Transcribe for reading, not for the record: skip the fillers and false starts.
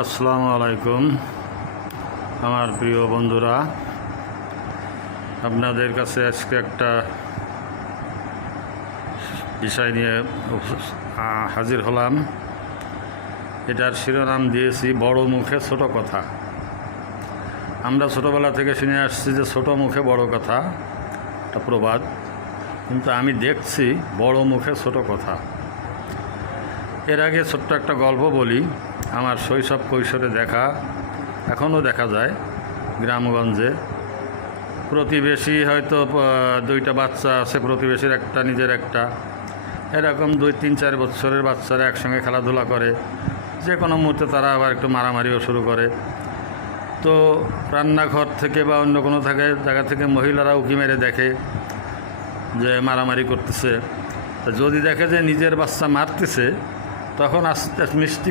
আসসালামু আলাইকুম আমার প্রিয় বন্ধুরা, আপনাদের কাছে আজকে একটা বিষয় নিয়ে হাজির হলাম। এটার শিরোনাম দিয়েছি বড় মুখে ছোট কথা। আমরা ছোটোবেলা থেকে শুনে আসছি যে ছোট মুখে বড় কথা, একটা প্রবাদ, কিন্তু আমি দেখছি বড় মুখে ছোট কথা। এর আগে ছোট্ট একটা গল্প বলি। আমার শৈশব কৈশোরে দেখা, এখনও দেখা যায় গ্রামগঞ্জে। প্রতিবেশী হয়তো দুইটা বাচ্চা আছে, প্রতিবেশীর একটা নিজের একটা, এরকম 2-3-4 বছরের বাচ্চারা একসঙ্গে খেলাধুলা করে। যে কোনো মুহূর্তে তারা আবার একটু মারামারিও শুরু করে। তো রান্নাঘর থেকে বা অন্য কোনো জায়গা থেকে মহিলারা উঁকি মেরে দেখে যে মারামারি করতেছে। যদি দেখে যে নিজের বাচ্চা মারতেছে, তখন আস্তে মিষ্টি